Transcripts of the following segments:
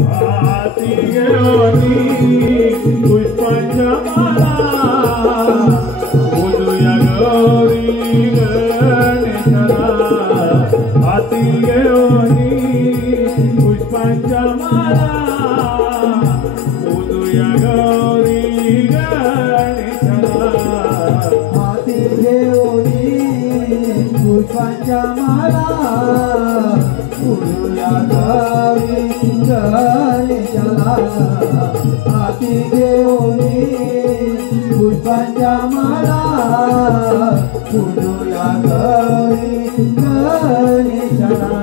हाती घेऊनी पुष्पांच्या माला बोलूया गौरी गणेशाला हाती घेऊनी पुष्पांच्या माला बोलूया गौरी गणेशाला हाती घेऊनी पुष्पांच्या माला बोलूया गौरी गणेशाला हाती घेऊनी पुष्पांच्या माला बोलूया गौरी गणेशाला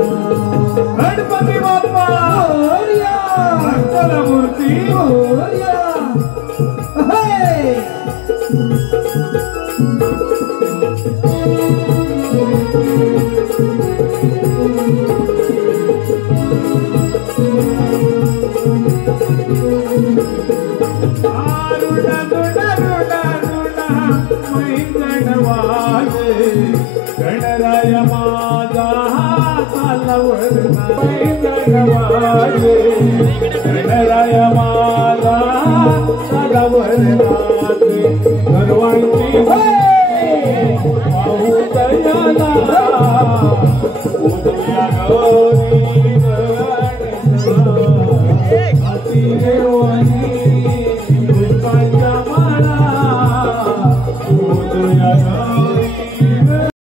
गणपती बाप्पा मोरया मंगलमूर्ती मोरया गणराय माझा हातावर गणवाजे गणराय माझा हातावर